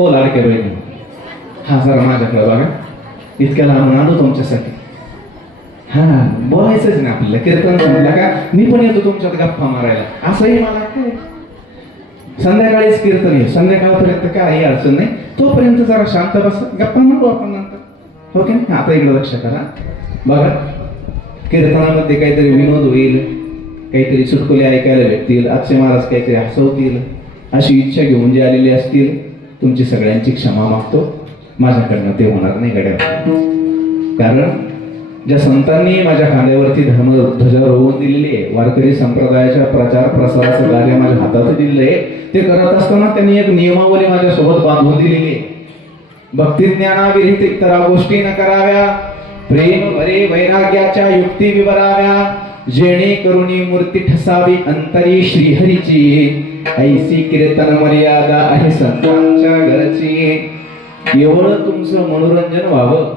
हो लाडके बहिणी हा जरा माझ्याकडे बघा. इतक्या लांबून आलो तुमच्यासाठी. हा बोलायचंच ना आपल्याला. कीर्तन संपलं का मी पण येतो तुमच्यात गप्पा मारायला. असंही मला काय? संध्याकाळीच कीर्तन येऊ संध्याकाळपर्यंत काही अडचण नाही. तोपर्यंत जरा शांत बस. गप्पा मारू आपण नंतर. हो ओके आता इकडं लक्ष करा. बघा. कीर्तनामध्ये काहीतरी विनोद होईल. काहीतरी चुटकुले ऐकायला भेटतील. आजचे महाराज काहीतरी हसवतील. अशी इच्छा घेऊन जे आलेले असतील. तुमची सगळ्यांची क्षमा मागतो. माझ्याकडनं ते होणार नाही गड्या. कारण ज्या संतांनी माझ्या खांद्यावरती धर्म ध्वजा रोवून दिलेली आहे वारकरी संप्रदायाच्या प्रचार प्रसाराचं कार्य माझ्या हातात दिलेलं आहे ते करत असताना त्यांनी एक नियमावली माझ्यासोबत बांधून दिलेली आहे. भक्ती ज्ञानाविरहित गोष्टी न कराव्या. प्रेम भरे वैराग्याच्या युक्ती विवराव्या जेणे करुणी मूर्ती ठसावी अंतरी श्रीहरीची. ऐसी कीर्तन मर्यादा आहे संतांच्या घरची. केवळ तुमचं मनोरंजन व्हावं.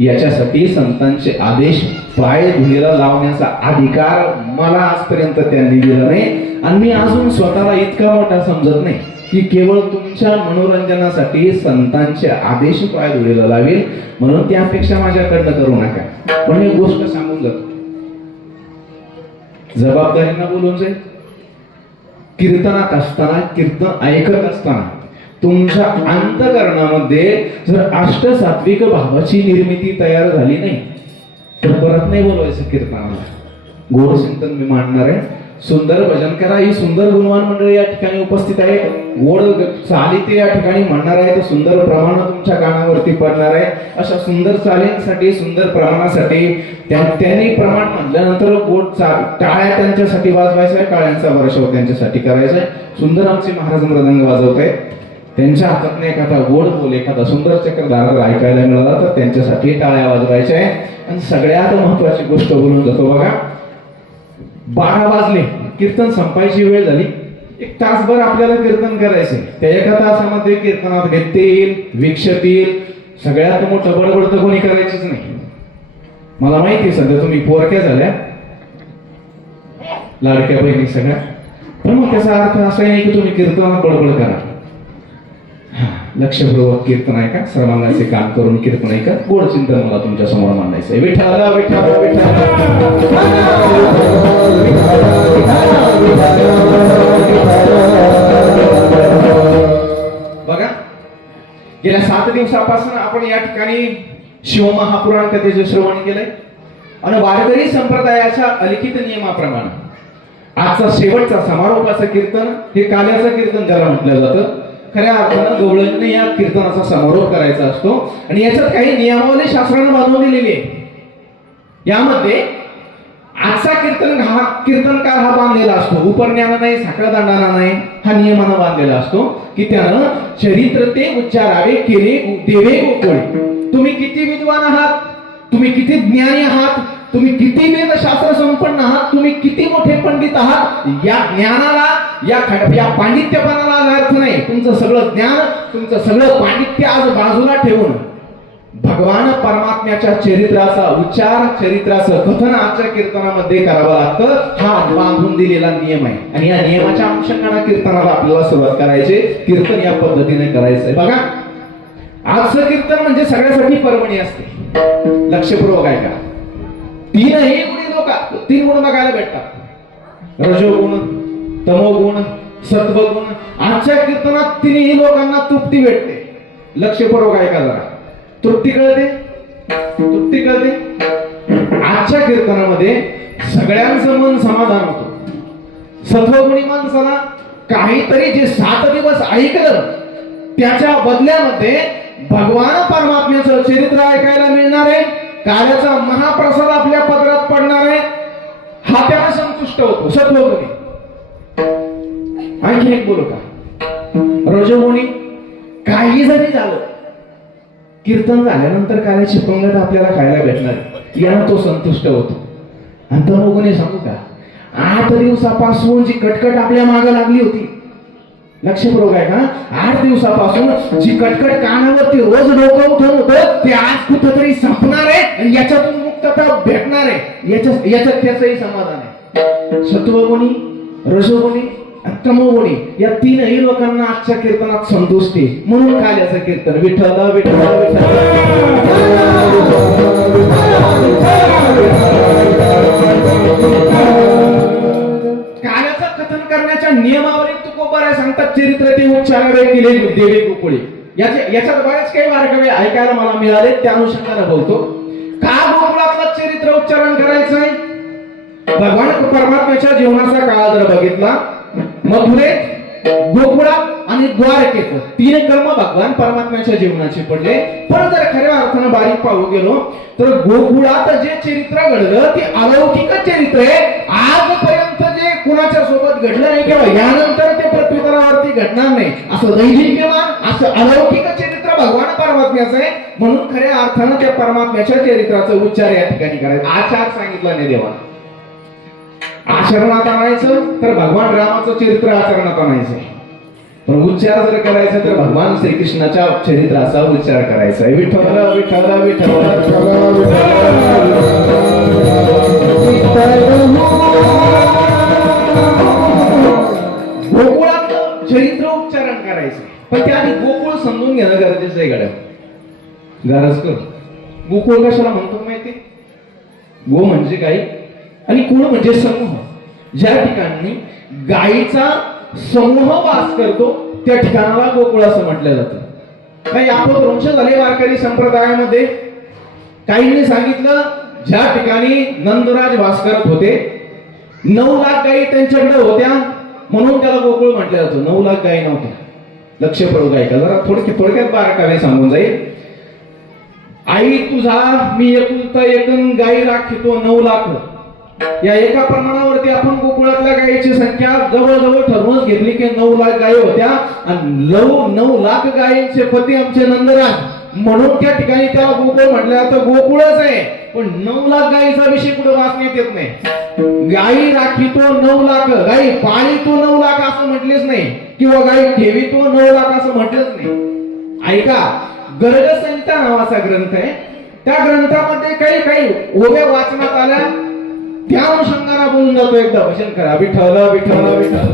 याच्यासाठी संतांचे आदेश पाय धुळीला लावण्याचा अधिकार मला आजपर्यंत त्यांनी दिला नाही. आणि मी अजून स्वतःला इतका मोठा समजत नाही की केवळ तुमच्या मनोरंजनासाठी संतांचे आदेश पाय धुळीला लावेल. म्हणून ती अपेक्षा माझ्याकडनं करू नका. पण मी गोष्ट सांगून जातो. जबाबदारीनं बोलून जाईल. कीर्तनात असताना कीर्तन ऐकत असताना तुमच्या अंतकरणामध्ये जर अष्टसात्विक भावाची निर्मिती तयार झाली नाही तर परत नाही बोलवायचं कीर्तनाला. गोड चिंतन मी मांडणार आहे. सुंदर भजन करा. ही सुंदर गुणवान मंडळी या ठिकाणी उपस्थित आहे गोड चाली ते या ठिकाणी म्हणणार आहे. तर सुंदर प्रमाण तुमच्या कानावरती पडणार आहे. अशा सुंदर चालींसाठी सुंदर प्रमाणासाठी त्या- त्यांनी प्रमाण म्हटल्यानंतर गोड चाल टाळ्या त्यांच्यासाठी वाजवायचा आहे टाळ्यांचा वर्षाव त्यांच्यासाठी करायचा आहे. सुंदर आमचे महाराज मृदंग वाजवत आहे त्यांच्या हातात एखादा गोड बोल एखादा सुंदर चक्रधार ऐकायला मिळाला तर त्यांच्यासाठी टाळ्या वाजवायच्या आहे आणि सगळ्यात महत्वाची गोष्ट बोलून जातो बघा. बारा वाजले. कीर्तन संपायची वेळ झाली. एक तासभर आपल्याला कीर्तन करायचे. त्या एका तासामध्ये कीर्तनात घेतील विक्षतील सगळ्यात मोठं बडबड तर कोणी करायचीच नाही. मला माहिती आहे सध्या तुम्ही पोरक्या झाल्या. लाडक्या बहिणी सगळ्या. पण मग त्याचा अर्थ असा नाही की तुम्ही कीर्तनात बडबड करा. लक्षपूर्वक कीर्तन ऐका. सर्वांगाचे काम करून कीर्तन ऐका. गोड चिंतन मला तुमच्यासमोर मांडायचं आहे. विठाला विठाला बघा गेल्या सात दिवसापासून आपण या ठिकाणी शिवमहापुराण कथेचे श्रवण केलंय. आणि वारकरी संप्रदायाच्या अलिखित नियमाप्रमाणे आजचा शेवटचा समारोपाचं कीर्तन हे काल्याचं कीर्तन ज्याला म्हटलं जातं खऱ्या अर्थानं गवळणीने या कीर्तनाचा समारोप करायचा असतो. आणि याच्यात काही नियमावली शास्त्रानं बांधून दिलेली आहे. यामध्ये आजचा कीर्तन हा कीर्तनकार हा बांधलेला असतो. उपरण्याला नाही साखळदांडाना नाही हा नियमानं बांधलेला असतो. की त्यानं चरित्र ते उच्चारावे केले देवे गोकुळे. तुम्ही किती विद्वान आहात? तुम्ही किती ज्ञानी आहात? तुम्ही किती वेदशास्त्र संपन्न आहात? तुम्ही किती मोठे पंडित आहात? या ज्ञानाला या खड- या पांडित्यपणाला आज अर्थ नाही तुमचं सगळं ज्ञान तुमचं सगळं पांडित्य आज बाजूला ठेवून भगवान परमात्म्याच्या चरित्राचा उच्चार चरित्राचं कथन आजच्या कीर्तनामध्ये करावं लागतं. हा बांधून दिलेला नियम आहे. आणि या नियमाच्या अनुषंगाने कीर्तनाला आपल्याला सुरुवात करायची. कीर्तन या पद्धतीने करायचंय. बघा आजचं कीर्तन म्हणजे सगळ्यासाठी पर्वणी असते. लक्षपूर्वक ऐका. तीनही गुणी लोक तीन गुण बघायला भेटतात. रजोगुण तमोगुण सत्वगुण आजच्या कीर्तनात तिन्ही लोकांना तृप्ती भेटते. लक्षपूर्वक ऐका जरा. तृप्ती कळते? तृप्ती कळते? आजच्या कीर्तनामध्ये सगळ्यांचं मन समाधान होतं. सत्वगुणी माणसाला काहीतरी जे सात दिवस ऐकलं त्याच्या बदल्यामध्ये भगवान परमात्म्याचं चरित्र ऐकायला मिळणार आहे. कार्याचा महाप्रसाद आपल्या पदरात पडणार आहे. हा त्याला संतुष्ट होतो सत्वगुणी आणखी एक बोलू का? रजोगुणी काही जरी झालं कीर्तन झाल्यानंतर कायची पंगत आपल्याला खायला भेटणार. यानं तो संतुष्ट होतो. आणि तमोगुणी सांगू का? आठ दिवसापासून जी कटकट आपल्या मागे लागली होती. लक्षपूर्वक आहे का? आठ दिवसापासून जी कटकट कानावरती रोज डोकं उठवत होतं ते आज कुठंतरी संपणार आहे आणि याच्यातून मुक्तता भेटणार आहे. याच्या याच्यात त्याचंही समाधान आहे. सत्वगुणी रजोगुणी क्रमवणे या तीनही लोकांना आजच्या कीर्तनात संतुष्टी. म्हणून काल याचं कीर्तन. विठ्ठल विठ्ठल काल्याचं कथन करण्याच्या नियमावरील तुकोबाराय सांगतात चरित्र ते उच्चारावे केले देवी गोकुळी. याचे याच्यात बरेच काही बारकावे ऐकायला मला मिळाले त्या अनुषंगाने बोलतो. का गोकुळातलं चरित्र उच्चारण करायचंय? भगवान परमात्म्याच्या जीवनाचा काळ जर बघितला मथुरेत गोकुळात आणि द्वारकेत तीन कर्म भगवान परमात्म्याच्या जीवनाचे पडले. पण जर खऱ्या अर्थानं बारीक पाहू गेलो तर गोकुळात जे चरित्र घडलं ते अलौकिक चरित्र आहे. आजपर्यंत जे कुणाच्या सोबत घडलं नाही किंवा यानंतर ते पृथ्वीतलावरती घडणार नाही. असं दैदिप्यमान असं अलौकिक चरित्र भगवान परमात्म्याचं आहे. म्हणून खऱ्या अर्थानं त्या परमात्म्याच्या चरित्राचा उच्चार या ठिकाणी करायचा. आचार सांगितला नाही देवा आचरणात आणायचं तर भगवान रामाचं चरित्र आचरणात आणायचं. पण उच्चार जर करायचा तर भगवान श्रीकृष्णाच्या चरित्राचा उच्चार करायचा आहे. विठ्ठल विठ्ठल विठ्ठल. चरित्र उच्चारण करायचं. पण त्याआधी गोकुळ समजून घेणं गरजेचं आहे गड्या. गरज कर. गोकुळ कशाला म्हणतो माहिती? गो म्हणजे काही आणि कुळ म्हणजे समूह? ज्या ठिकाणी गायीचा समूह वास करतो त्या ठिकाणाला गोकुळ असं म्हटलं जातं. काही अपभ्रंश झाले वारकरी संप्रदायामध्ये काहींनी सांगितलं ज्या ठिकाणी नंदराज वास करत होते नऊ लाख गायी त्यांच्याकडे होत्या म्हणून त्याला गोकुळ म्हटलं जातं. नऊ लाख गायी नव्हत्या. लक्ष पडू गायका जरा थोडक्या थोडक्यात बारकावे सांगून जाईल. आई तुझा मी एकुलता एकूण गायी राखितो नऊ लाख. या एका प्रमाणावरती आपण गोकुळातल्या गायीची संख्या जवळजवळ ठरवूनच घेतली की नऊ लाख गायी होत्या. आणि नऊ नऊ लाख गायींचे पती आमचे नंदराज. म्हणून त्या ठिकाणी त्याला गोकुळ म्हटलं तर गोकुळच आहे. पण नऊ लाख गायीचा विषय कुठे वाचण्यात येत नाही. गायी राखीतो नऊ लाख गायी पाळीतो नऊ लाख असं म्हटलेच नाही. किंवा गायी ठेवीतो नऊ लाख असं म्हटलंच नाही. ऐका गर्ग संहिता नावाचा ग्रंथ आहे. त्या ग्रंथामध्ये काही काही ओव्या वाचनात आल्या. त्या अनुषंगाने बोलून जातो एकदा. भजन करा. विठ्ठल विठ्ठल विठ्ठल.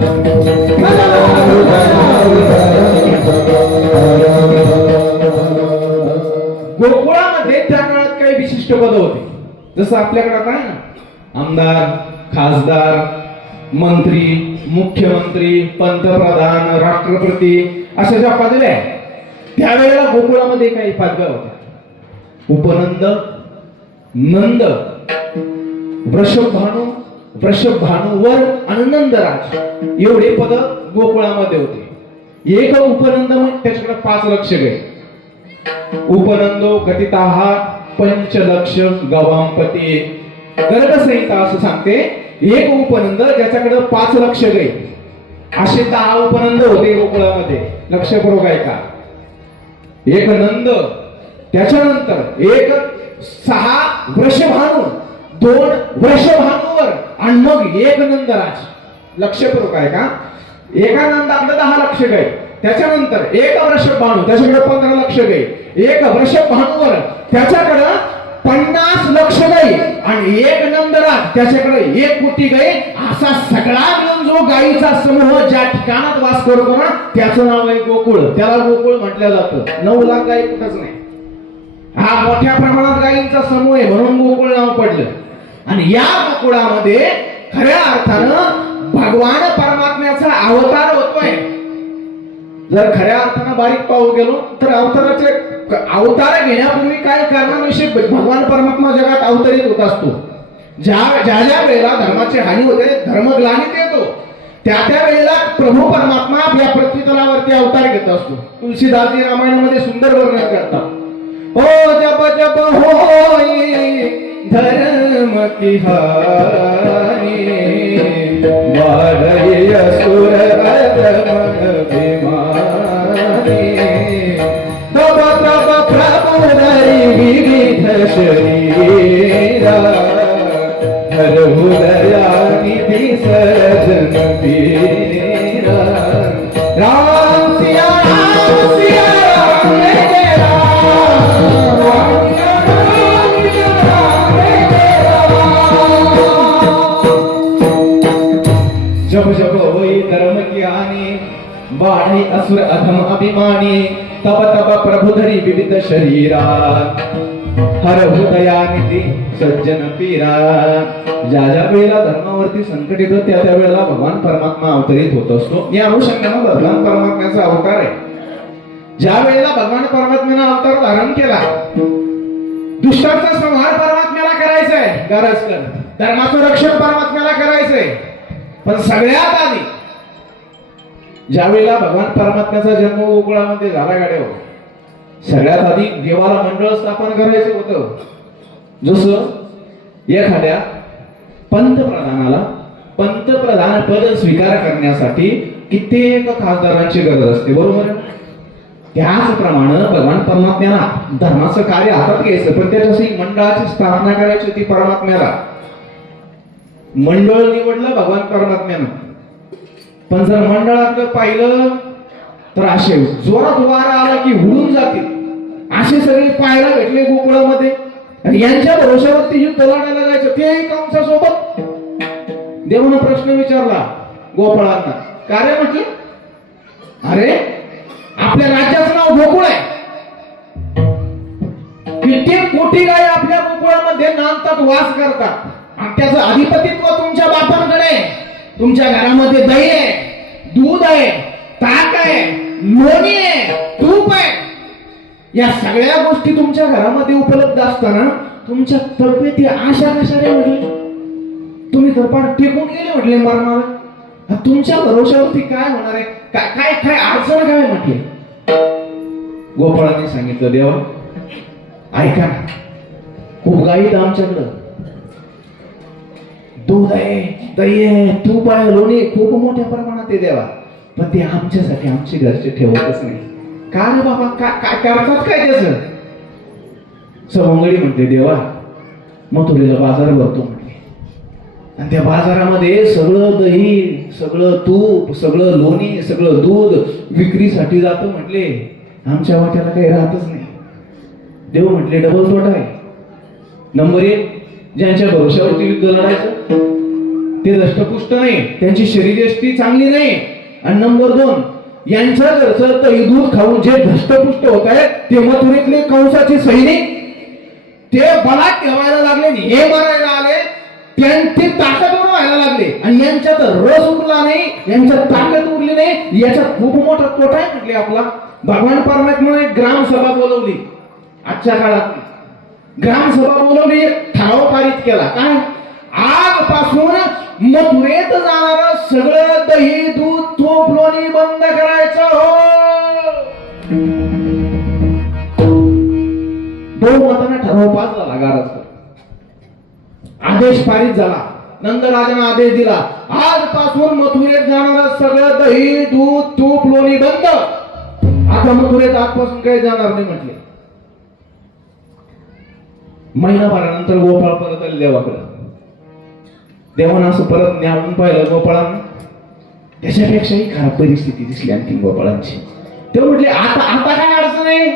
गोकुळामध्ये त्या काळात काही विशिष्ट पद होते. जसं आपल्याकडे आता ना आमदार खासदार मंत्री मुख्यमंत्री पंतप्रधान राष्ट्रपती अशा ज्या पदव्या आहेत त्यावेळेला गोकुळामध्ये काही पदव्या होत्या. उपनंद नंद वृषभानू वृषभानूवर आणि नंदराज. एवढे पद गोकुळामध्ये होते. एक उपनंद त्याच्याकडे पाच लक्ष गे उपनंदो गतिताहा पंचलक्ष गवांपती. गर्ग संहिता असं सांगते एक उपनंद ज्याच्याकडे पाच लक्ष गे असे दहा उपनंद होते गोकुळामध्ये. लक्षपूर्वक ऐका एक नंद त्याच्यानंतर एक सहा वृषभानू दोन वृषभांवर आणि मग एक नंदराज लक्ष करू काय का? एका नंदाकडे दहा लक्ष गाय त्याच्यानंतर एक वृषभ भानू त्याच्याकडे पंधरा लक्ष गाय एक वृषभ भानूवर त्याच्याकडे पन्नास लक्ष गाई आणि एक नंदराज त्याच्याकडे एक कोटी गाई असा सगळा मिळून जो गायीचा समूह ज्या ठिकाणात वास करतो ना त्याचं नाव आहे गोकुळ. त्याला गोकुळ म्हटलं जातं. नऊ लाख गाई कुठंच नाही. हा मोठ्या प्रमाणात गायींचा समूह आहे म्हणून गोकुळ नाव पडलं. आणि या गोकुळामध्ये खऱ्या अर्थानं भगवान परमात्म्याचा अवतार होतोय. जर खऱ्या अर्थानं बारीक पाहू गेलो तर अवताराचे अवतार घेण्यापूर्वी काय कारणाविषयी भगवान परमात्मा जगात अवतरित होत असतो. ज्या ज्या ज्या वेळेला धर्माची हानी होते धर्मग्लानीत येतो. त्या त्या वेळेला प्रभू परमात्मा या पृथ्वीतलावरती अवतार घेत असतो. तुलसीदासजी रामायणामध्ये सुंदर वर्णन करतात. हो जप जप होई धर्म तिहारी हानी असुर अधमन भिमानी तब तब प्रभु नरी विविध शरीर। असुर अधम अभिमानी तप तप प्रभुधरी विविध शरीरा हर हृदयानिधी सज्जन पीरा ज्या ज्या वेळेला धर्मावरती संकट येतं त्या त्या वेळेला भगवान परमात्मा अवतरित होत असतो. या अनुषंगानं भगवान परमात्म्याचा अवतार आहे? ज्या वेळेला भगवान परमात्म्यानं अवतार धारण केला दुष्टांचा संहार परमात्म्याला करायचा आहे गरज कर. धर्माचं रक्षण परमात्म्याला करायचंय. पण सगळ्यात आधी ज्यावेळेला भगवान परमात्म्याचा जन्म गोकुळामध्ये झाला गाड्यावर सगळ्यात आधी देवाला मंडळ स्थापन करायचं होतं. जसं एखाद्या पंतप्रधानाला पंतप्रधान पद स्वीकार करण्यासाठी कित्येक खासदारांची गरज असते बरोबर? त्याचप्रमाणे भगवान परमात्म्याला धर्माचं कार्य हातात घ्यायचं पण त्याच्यासाठी मंडळाची स्थापना करायची होती परमात्म्याला. मंडळ निवडलं भगवान परमात्म्यानं. पण जर मंडळात पाहिलं तर असे जोरात वारा आला की उडून जातील. असे सगळे पाहायला भेटले गोकुळामध्ये. आणि यांच्या भरोशावरती युद्ध लढायला जायचं तेही कंसा सोबत. देवानं प्रश्न विचारला गोपाळांना. का रे म्हटले? अरे आपल्या राज्याचं नाव गोकुळ आहे. कित्येक कोटी गाय आपल्या गोकुळामध्ये नांदतात वास करतात. आणि त्याचं अधिपतित्व तुमच्या बापांकडे आहे. तुमच्या घरामध्ये दही आहे दूध आहे ताक आहे लोणी आहे तूप आहे. या सगळ्या गोष्टी तुमच्या घरामध्ये उपलब्ध असताना तुमच्या तब्येती आशा कशाने म्हटले तुम्ही तर पार टेकून गेले म्हटले मरणाला. तुमच्या भरोशावरती काय होणार आहे? काय काय काय अडचण काय म्हटले? गोपाळाने सांगितलं देवा ऐका खूप गाईत आमच्याकडं. दूध आहे दही आहे तूप आहे लोणी खूप मोठ्या प्रमाणात आहे देवा. पण ते आमच्यासाठी आमचे घरचे ठेवतच नाही. का रे बाबा काय करतात काय त्याच? सवंगडी म्हणते देवा मथुरेला बाजार भरतो म्हटले आणि त्या बाजारामध्ये सगळं दही सगळं तूप सगळं लोणी सगळं दूध विक्रीसाठी जातं म्हटले. आमच्या वाट्याला काही राहतच नाही. देव म्हटले डबल तोटा आहे. नंबर एक ज्यांच्या भविष्यावरती युद्ध लढायचं ते दष्टपुष्ट नाही त्यांची शरीरयष्टी चांगली नाही. आणि नंबर दोन यांचं घरचं दही दूध खाऊन जे धष्टपुष्ट होत आहेत ते मथुरेतले कंसाचे सैनिक ते बलात् ठेवायला लागले हे मारायला आले त्यांची ताकद व्हायला लागले. आणि यांच्यात रस उरला नाही यांच्यात ताकद उरली नाही याच्यात खूप मोठा तोटा आहे म्हटले आपला. भगवान परमात्माने ग्राम सभा बोलवली आजच्या काळात ग्रामसभा बोलवली ठराव पारित केला. काय? आजपासून मथुरेत जाणार सगळं दही दूध तूप लोणी बंद करायचं हो! बहुमताने ठराव पास झाला गारजकर आदेश पारित झाला. नंदराजाने आदेश दिला. आजपासून मथुरेत जाणार सगळं दही दूध तूप लोणी बंद. आता मथुरेत आजपासून काही जाणार नाही म्हटले. महिनाभरानंतर गोपाळ परत आले देवाकडं. देवानं असं परत न्यावून पाहिलं गोपाळानं. त्याच्यापेक्षाही खराब परिस्थिती दिसली आणखी गोपाळांची. ते म्हटले आता आता काय अडचण आहे?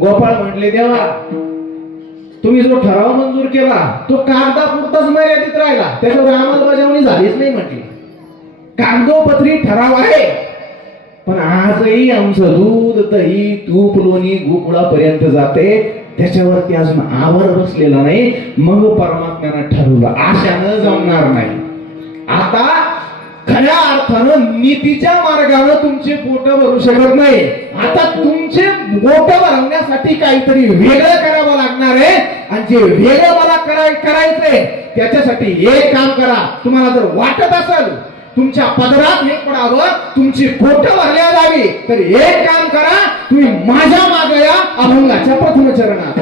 गोपाळ म्हटले देवा तुम्ही जो ठराव मंजूर केला तो कागदापुरताच मर्यादित राहिला. त्याच्यावर अंमलबजावणी झालीच नाही म्हटली. कागदोपत्री ठराव आहे. पण आजही आमचं दूध दही तूप लोणी गोकुळापर्यंत जाते. त्याच्यावरती अजून आवर बसलेला नाही. मग परमात्म्यानं ठरवलं आशानं जमणार नाही. आता खऱ्या अर्थानं नीतीच्या मार्गानं तुमचे पोट भरू शकत नाही. आता तुमचे पोट भरवण्यासाठी काहीतरी वेगळं करावं लागणार आहे. आणि जे वेगळं मला कराय करायचंय त्याच्यासाठी एक काम करा. तुम्हाला जर वाटत असेल तुमच्या पदरात हे पडावं तुमची पोट भरल्या जावी. तर एक काम करा तुम्ही माझ्या मागया अभंगाच्या प्रथम चरणात